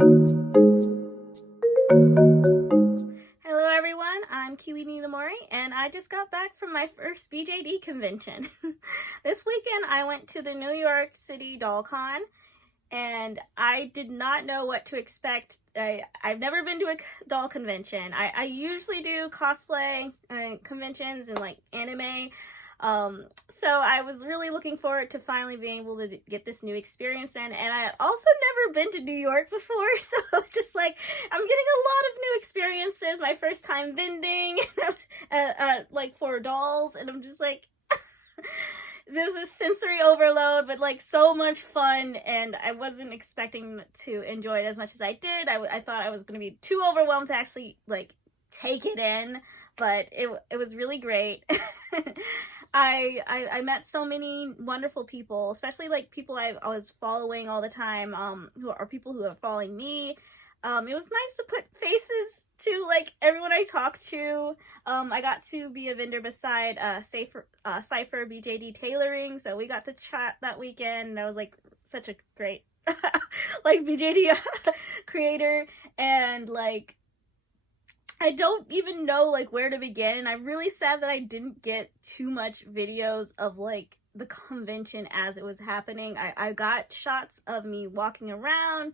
Hello everyone, I'm Kiwi and I just got back from my first BJD convention. This weekend I went to the New York City Doll Con and I did not know what to expect. I've never been to a doll convention. I usually do cosplay conventions and like anime. So I was really looking forward to finally being able to get this new experience in, and I had also never been to New York before, so it's just like I'm getting a lot of new experiences. My first time vending like for dolls, and I'm just like there was a sensory overload, but like so much fun, and I wasn't expecting to enjoy it as much as I did. I thought I was going to be too overwhelmed to actually like take it in, but it was really great. I met so many wonderful people, especially like people I was following all the time, who are people who are following me. It was nice to put faces to like everyone I talked to. I got to be a vendor beside Cypher BJD Tailoring, so we got to chat that weekend. That was like such a great like BJD creator, and like I don't even know like where to begin, and I'm really sad that I didn't get too much videos of like the convention as it was happening. I got shots of me walking around,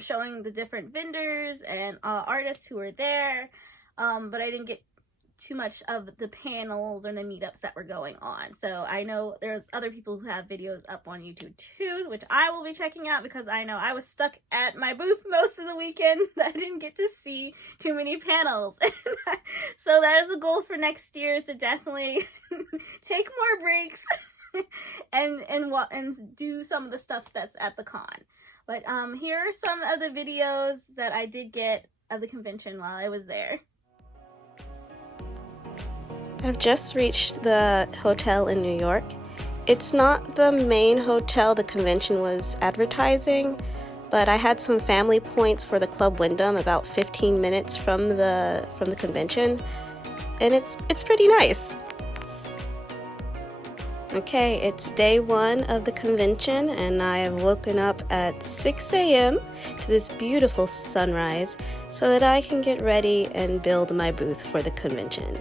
showing the different vendors and artists who were there, but I didn't get too much of the panels or the meetups that were going on. So I know there's other people who have videos up on YouTube too, which I will be checking out, because I know I was stuck at my booth most of the weekend. I didn't get to see too many panels. So that is a goal for next year, is to definitely take more breaks and do some of the stuff that's at the con. But here are some of the videos that I did get of the convention while I was there. I've just reached the hotel in New York. It's not the main hotel the convention was advertising, but I had some family points for the Club Wyndham about 15 minutes from the convention, and it's pretty nice. Okay, it's day one of the convention, and I have woken up at 6 a.m. to this beautiful sunrise so that I can get ready and build my booth for the convention.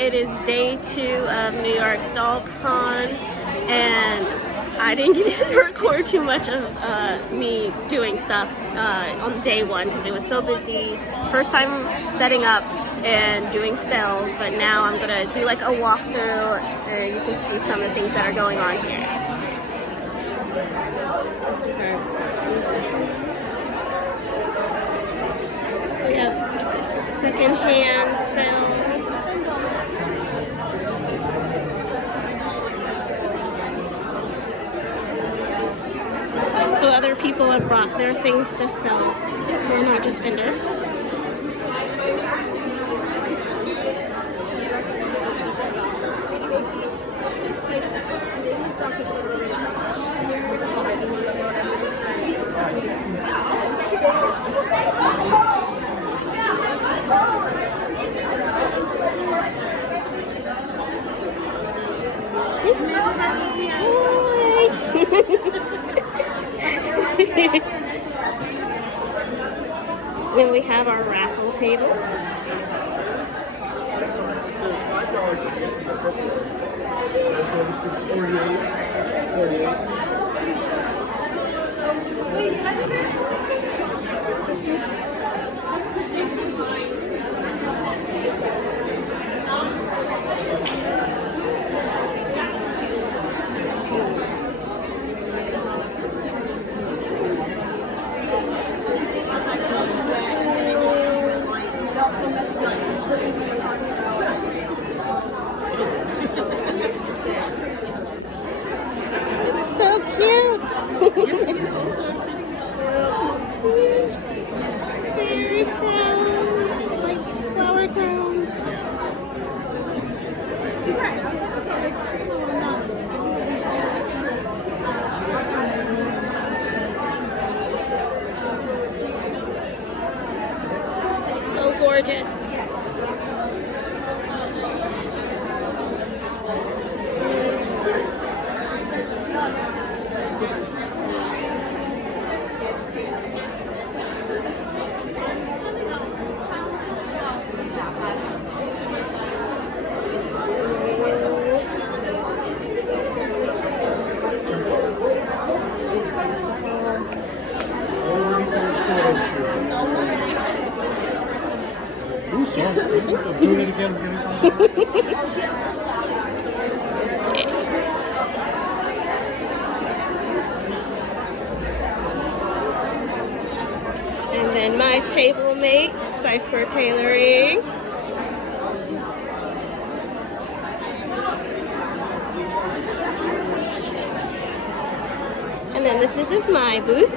It is day 2 of New York Doll Con, and I didn't get to record too much of me doing stuff on day 1 because it was so busy. First time setting up and doing sales, but now I'm gonna do like a walkthrough and you can see some of the things that are going on here. This is our we have secondhand sales. So other people have brought their things to sell. We're not just vendors. Then we have our raffle table. $5 tickets. So this is 48. This is 48. It's so cute. Fairy crowns, like flower crowns. So gorgeous. Ooh, sorry. I'm doing it again. And then my table mate, Cipher Tailoring. And then this is my booth.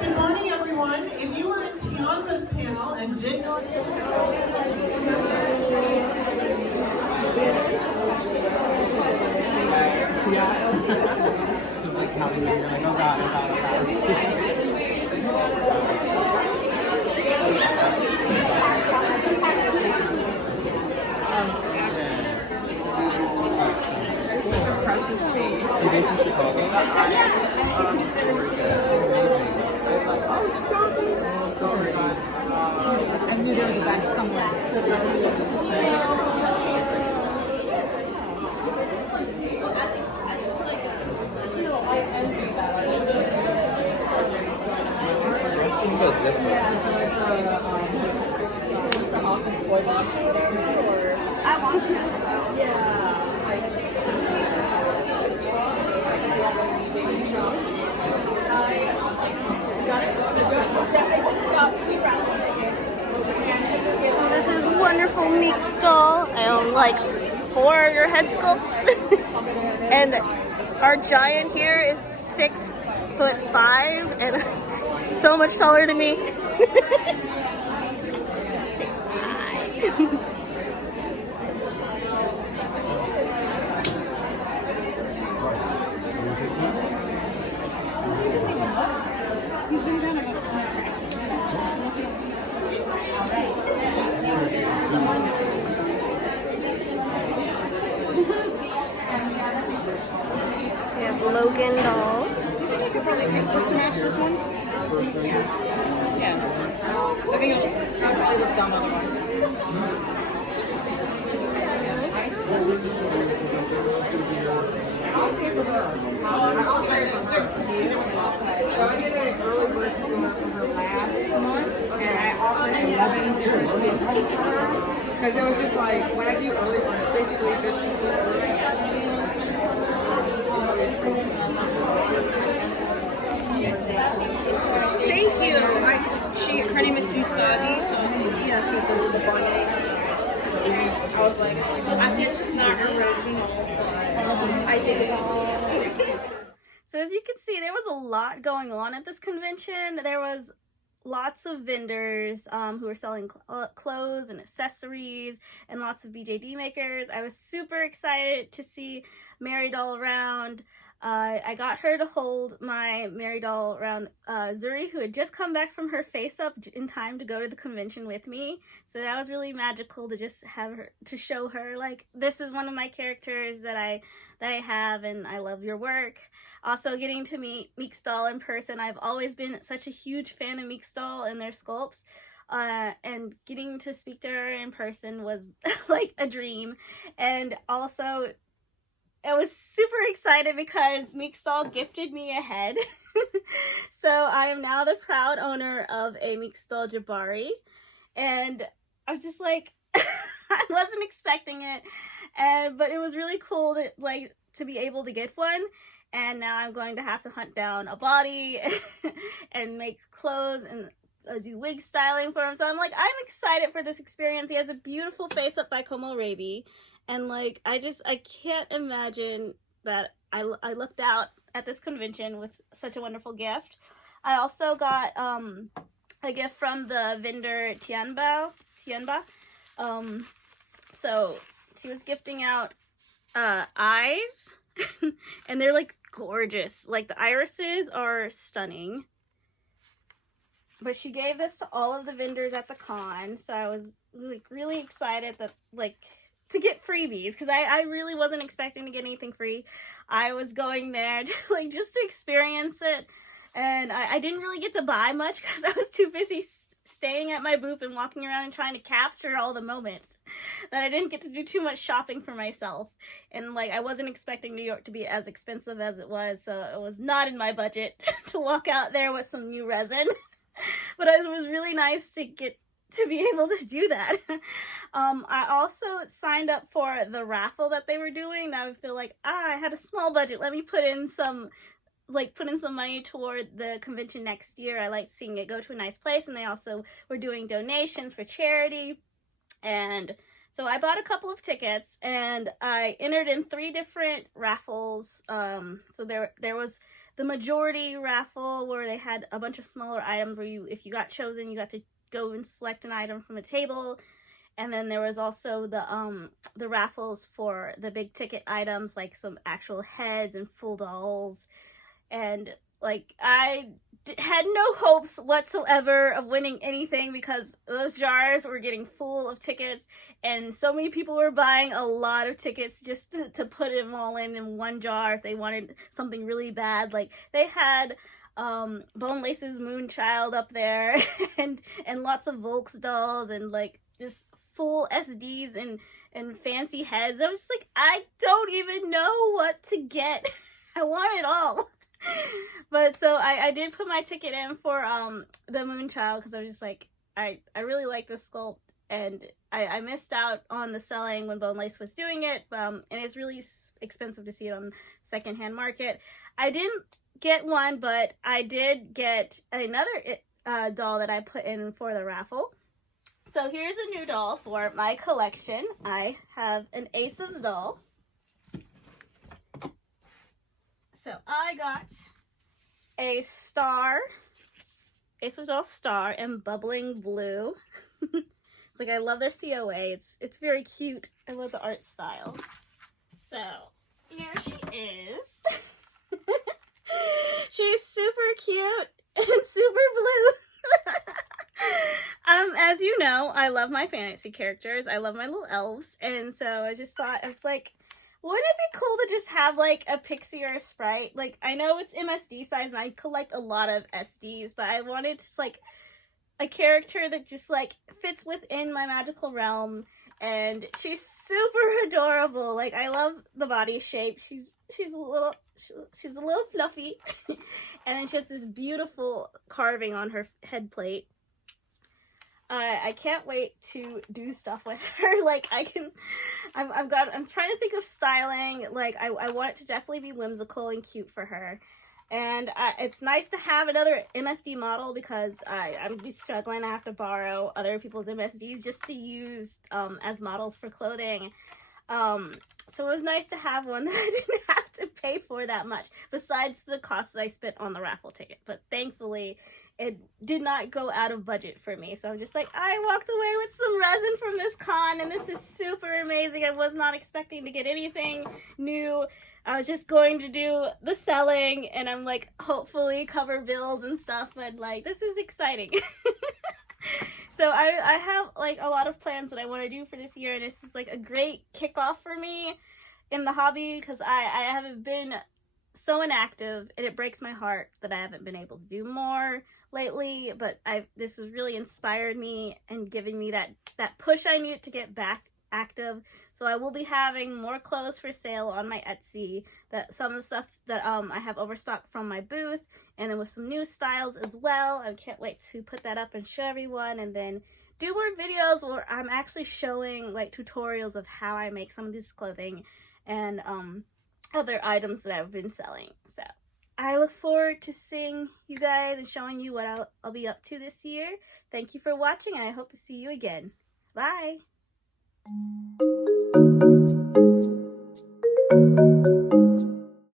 Good morning, everyone. If you were in Tiana's panel and did not Just like counting it, you're like, oh god, oh god, oh It's such a precious piece. You're based in Chicago? Oh, stop it. Sorry, guys. I knew there was a bag somewhere. This one. Some office boy box or whatever. I want to know. This is wonderful Meek stall. I own like 4 of your head sculpts. And our giant here is 6'5" and so much taller than me. We have Logan dolls. I think I could probably make this to match this one? Yeah. Because I think it'll probably look dumb otherwise. So I did an early bird for her last month, and I offered 11 different skin tones for her. Because it was just like, when I do early birds, it's basically just people Thank you. Her name is Usagi, so yes, it's the bunny. I was like, I think she's not original. I think it's. So as you can see, there was a lot going on at this convention. There was lots of vendors who were selling clothes and accessories, and lots of BJD makers. I was super excited to see Mary Doll around. I got her to hold my Mary Doll around Zuri, who had just come back from her face up in time to go to the convention with me. So that was really magical to just have her, to show her, like, this is one of my characters that I have, and I love your work. Also getting to meet Meek's Doll in person. I've always been such a huge fan of Meek's Doll and their sculpts. And getting to speak to her in person was like a dream. And also, I was super excited because Meek's Doll gifted me a head. So I am now the proud owner of a Meek's Doll Jabari. And I was just like, I wasn't expecting it. But it was really cool to be able to get one. And now I'm going to have to hunt down a body and make clothes and do wig styling for him. So I'm excited for this experience. He has a beautiful face up by Como Raby. And like, I can't imagine that I looked out at this convention with such a wonderful gift. I also got a gift from the vendor Tianba. So she was gifting out eyes. And they're like gorgeous. Like, the irises are stunning. But she gave this to all of the vendors at the con. So I was really excited that to get freebies, because I really wasn't expecting to get anything free. I was going there to, just to experience it, and I didn't really get to buy much because I was too busy staying at my booth and walking around and trying to capture all the moments, that I didn't get to do too much shopping for myself. And I wasn't expecting New York to be as expensive as it was, so it was not in my budget to walk out there with some new resin. But it was really nice to be able to do that. I also signed up for the raffle that they were doing. That I feel like, I had a small budget. Let me put in some money toward the convention next year. I like seeing it go to a nice place. And they also were doing donations for charity. And so I bought a couple of tickets, and I entered in 3 different raffles. So there was the majority raffle, where they had a bunch of smaller items where if you got chosen, you got to go and select an item from a table. And then there was also the raffles for the big ticket items, like some actual heads and full dolls. And I had no hopes whatsoever of winning anything, because those jars were getting full of tickets, and so many people were buying a lot of tickets just to put them all in one jar if they wanted something really bad. They had Bone Lace's Moonchild up there, and lots of Volks dolls, and just full SDs and fancy heads. I was just I don't even know what to get. I want it all. But so I did put my ticket in for the Moonchild, because I was just I really like this sculpt, and I missed out on the selling when Bone Lace was doing it, and it's really expensive to see it on secondhand market. I didn't get one, but I did get another doll that I put in for the raffle. So here's a new doll for my collection. I have an Ace of Doll. So I got a star, Ace of Doll star in bubbling blue. It's I love their COA. It's very cute. I love the art style. So here she is. She's super cute and super blue. As you know, I love my fantasy characters. I love my little elves, and so I just thought, I was Wouldn't it be cool to just have like a pixie or a sprite? Like, I know it's MSD size and I collect a lot of SDs, but I wanted just like a character that just like fits within my magical realm, and she's super adorable. Like, I love the body shape. She's a little fluffy, and then she has this beautiful carving on her head plate. I can't wait to do stuff with her. Like, I'm trying to think of styling. Like, I want it to definitely be whimsical and cute for her. And it's nice to have another MSD model because I'm be struggling. I have to borrow other people's MSDs just to use as models for clothing. So it was nice to have one that I didn't have to pay for that much, besides the costs I spent on the raffle ticket. But thankfully, it did not go out of budget for me. So I'm just like, I walked away with some resin from this con, and this is super amazing. I was not expecting to get anything new. I was just going to do the selling, and I'm like, hopefully cover bills and stuff, but like, this is exciting. So I have like a lot of plans that I want to do for this year, and this is like a great kickoff for me in the hobby because I haven't been so inactive, and it breaks my heart that I haven't been able to do more lately, but this has really inspired me and given me that push I need to get back active. So I will be having more clothes for sale on my Etsy, that some of the stuff that I have overstocked from my booth, and then with some new styles as well. I can't wait to put that up and show everyone, and then do more videos where I'm actually showing like tutorials of how I make some of this clothing and other items that I've been selling. So I look forward to seeing you guys and showing you what I'll be up to this year. Thank you for watching, and I hope to see you again. Bye!